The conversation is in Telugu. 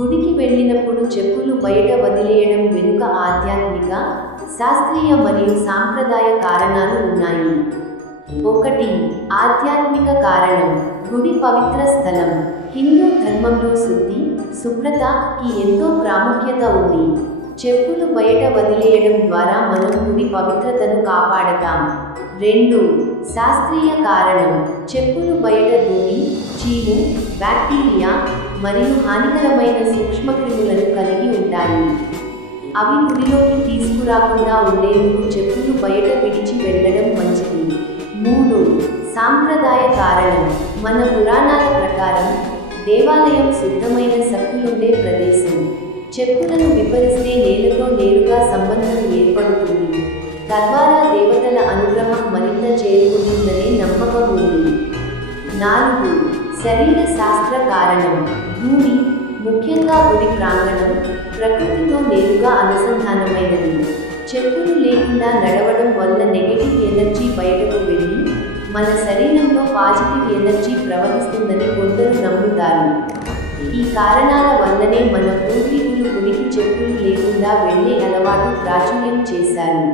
గుడికి వెళ్ళినప్పుడు చెప్పులు బయట వదిలేయడం వెనుక ఆధ్యాత్మిక శాస్త్రీయ మరియు సాంప్రదాయ కారణాలు ఉన్నాయి. ఒకటి ఆధ్యాత్మిక కారణం గుడి పవిత్ర స్థలం. హిందూ ధర్మంలో శుద్ధి శుభ్రతకి ఎంతో ప్రాముఖ్యత ఉంది. చెప్పులు బయట వదిలేయడం ద్వారా మనం గుడి పవిత్రతను కాపాడతాం. రెండు శాస్త్రీయ కారణం చెప్పులు బయట దూని చీము బ్యాక్టీరియా మరియు హానికరమైన సూక్ష్మక్రిములను కలిగి ఉంటాయి. అవి గుడిలోకి తీసుకురాకుండా ఉండేందుకు చెప్పులు బయట విడిచి వెళ్ళడం మంచిది. మూడు సాంప్రదాయ కారణం. మన పురాణాల ప్రకారం దేవాలయం శుద్ధమైన శక్తులుండే ప్రదేశం. చెప్పులను విపరిస్తే నేలతో నేరుగా సంబంధం ఏర్పడుతుంది. తద్వారా దేవతల అనుగ్రహం మరింత చేరుకుంటుందనే నమ్మకం ఉంది. నాలుగు శరీర శాస్త్ర కారణం. భూమి ముఖ్యంగా గుడి ప్రాంగణం ప్రకృతితో నేరుగా అనుసంధానమైనది. చెప్పులు లేకుండా నడవడం వల్ల నెగటివ్ ఎనర్జీ బయటకు వెళ్ళి మన శరీరంలో పాజిటివ్ ఎనర్జీ ప్రవహిస్తుందని కొందరు నమ్ముతారు. ఈ కారణాల వల్లనే మన పూర్వీకులు గుడికి చెప్పులు లేకుండా వెళ్ళే అలవాటు ప్రాచుర్యం చేశారు.